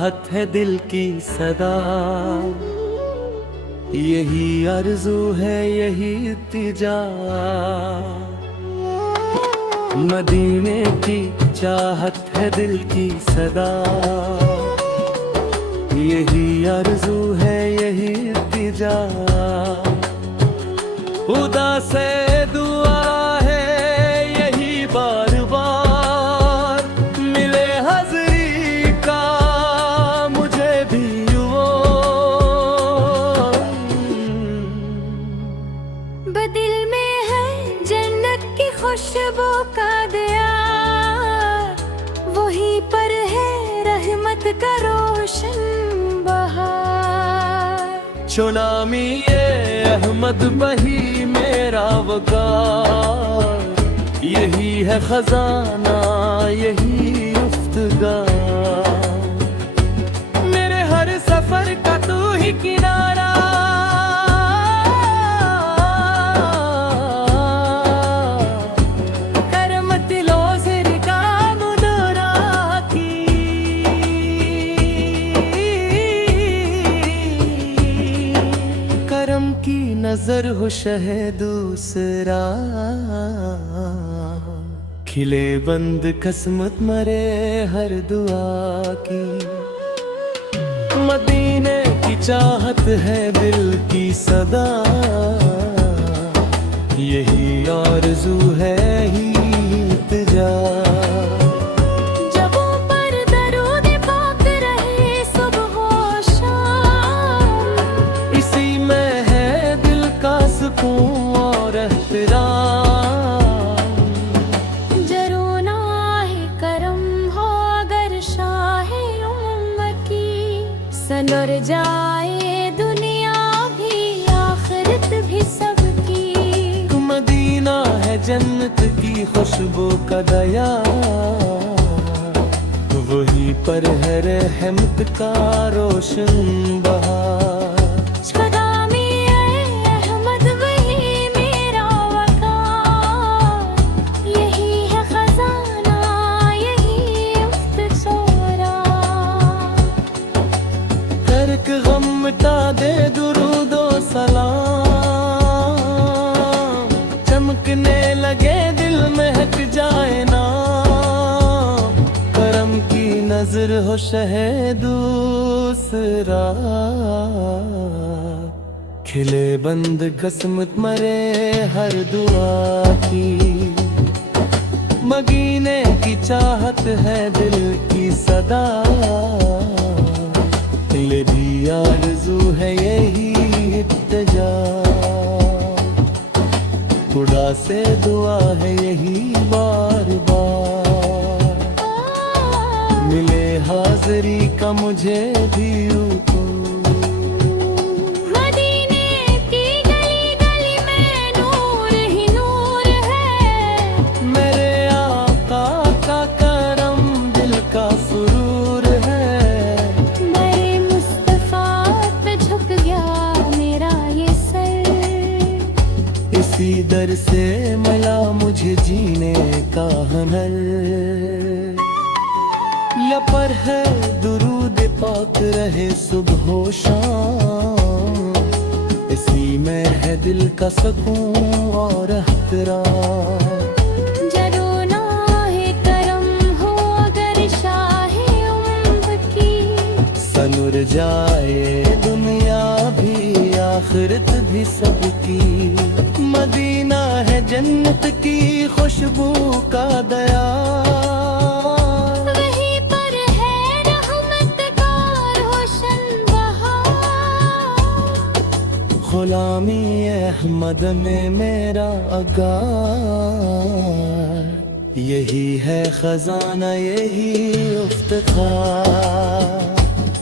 चाहत है दिल की सदा, यही आरज़ू है यही इल्तिजा। मदीने की चाहत है दिल की सदा, यही आरज़ू है यही इल्तिजा। खुदा से दुआ है यही बार बार, मिले हाज़री का मुझे भी वो। बदिल में है जन्नत की खुशबू का दियार, वहीं पर है रहमत का रोशन बहार। चुनामी अहमद बही मेरा वकार, यही है खजाना यही उफ्तगार। मेरे हर सफर का तू ही किनारा, की नजर हो शहे दूसरा। खिले बंद किस्मत मरे हर दुआ की, मदीने की चाहत है दिल की सदा, यही आरज़ू है ही इल्तिजा। और एहतराम जरूना है करम हो अगर शाहे उम्मती, सनर जाए दुनिया भी आखिरत भी सबकी। मदीना है जन्नत की खुशबू का दया, वहीं पर है रहमत का रोशन बहार। गम मिटा दे दुरूदो सलाम, चमकने लगे दिल महक जाए ना। करम की नजर हो शहे दूसरा, खिले बंद किस्मत मरे हर दुआ की। मदीने की चाहत है दिल की सदा, भी आरज़ू है यही इल्तिजा। खुदा से दुआ है यही बार बार, मिले हाज़री का मुझे भी दर से मिला मुझे जीने का हुनर। लपर है दुरूद पाक रहे सुबह शाम, इसी में है दिल का सुकून और एहतराम। जरूना है करम हो अगर शाहे उम्मती, सनुर जाए दुनिया भी आखिरत भी सबकी। मदीना है जन्नत की खुशबू का दया, वहीं पर है रहमत का रोशन बहार। गुलामी अहमद में मेरा अगार, यही है खजाना यही इफ्तिखार।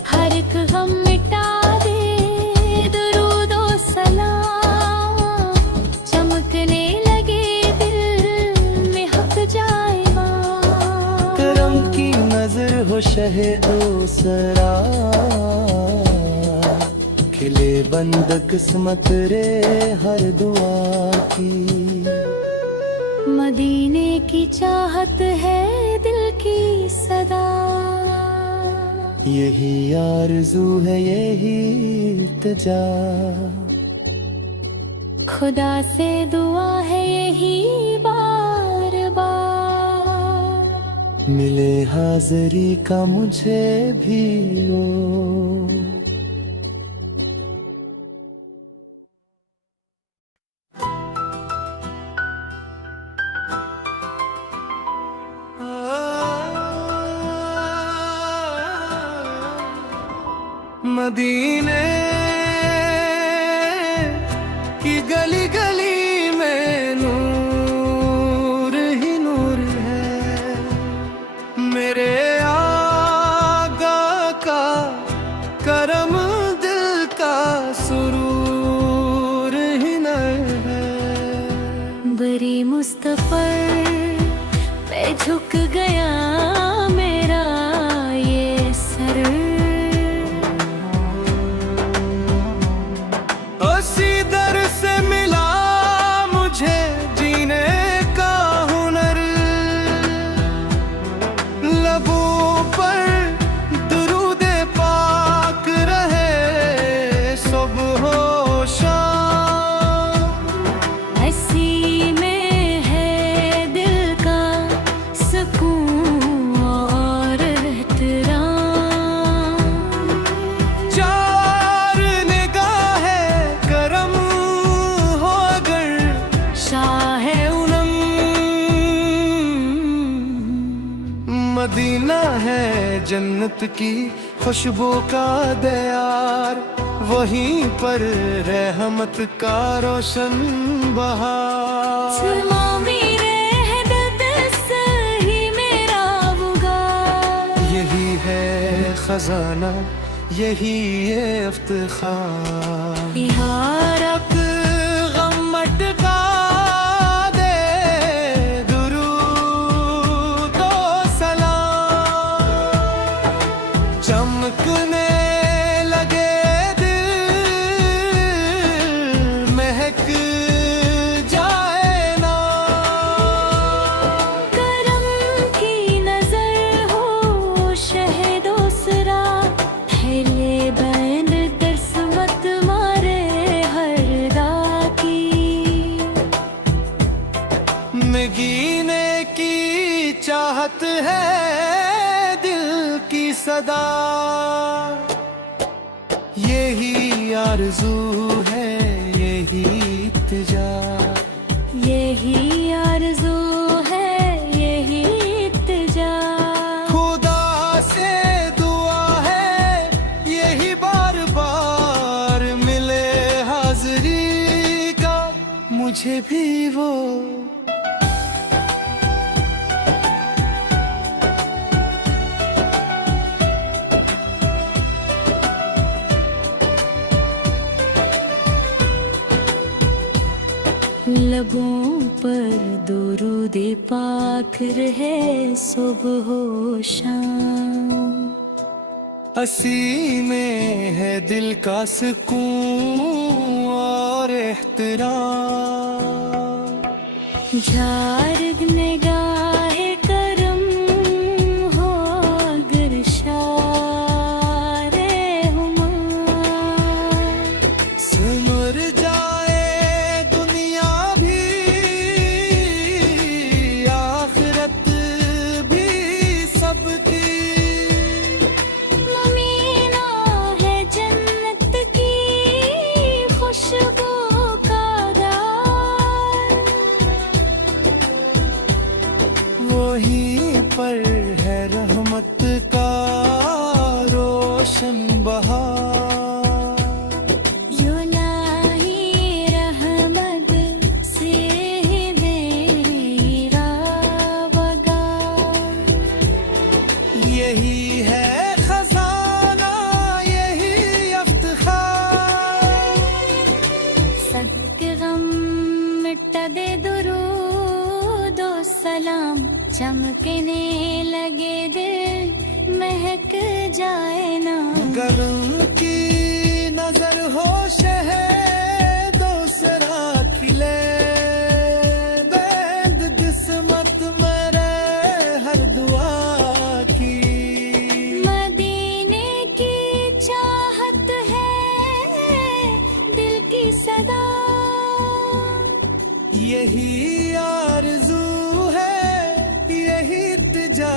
हर एक गम मिटा दे दुरूदो सलाम, चमकने लगे दिल में हक जाए वहाँ। करम की नजर हो शहे दूसरा, खिले बंद किस्मत रे हर दुआ की। मदीने की चाहत है दिल की सदा, यही आरज़ू है यही इल्तिजा, खुदा से दुआ है यही बार बार, मिले हाज़री का मुझे भी वो। मदीने की गली गली में नूर ही नूर है, मेरे आका का करम दिल का सुरूर ही नर है। बरी मुस्तफर पे झुक गया मेरा ये सर, उसी दर से मिला मुझे जीने का हुनर, लबों पर दुरूदे पाक रहे सुबह हो शाम, हंसी में है दिल का सुकून और एहतराम, चार निगाहे करम हो अगर शाहे उलम। मदीना है जन्नत की खुशबू का दयार, वहीं पर रहमत का रोशन बहार। सुनो मेरे दिल से ही मेरा बुगार, यही है खजाना यही है इफ्तिखार, बिहार गम अटका दे दुरूद ओ सलाम, चमकने लगे दिल महक जाए ना। करम की नजर हो शहदो सरा, हिले बैंड दर्स मत मारे हर राकी, मगीने की चाहत है दिल की सदा, यही आरज़ू है यही इल्तिजा, यही आरज़ू है यही इल्तिजा, खुदा से दुआ है यही बार बार, मिले हाज़री का मुझे भी वो। लबों पर दुरूदे पाक रहे सुबह हो शाम, हंसी में है दिल का सुकून और एहतराम, झारग निगाहे करम हो अगर शारे हुमार, सिमर जाए दुनिया भी आखिरत भी सबकी, ममीना है जन्नत की खुशबू का दार, वहीं पर है रहमत का रोशन बहार, यूनाही रहमत से ही मेरा वगार, यही है खजाना यही इफ्तिखार, सबके गम मिटा दे दुरूद ओ सलाम, चमकने लगे दिल महक जाए ना। गरम की नजर हो शहदो सरा खिले, बैंड किस्मत मेरे हर दुआ की, मदीने यही आरज़ू है, यही इल्तिजा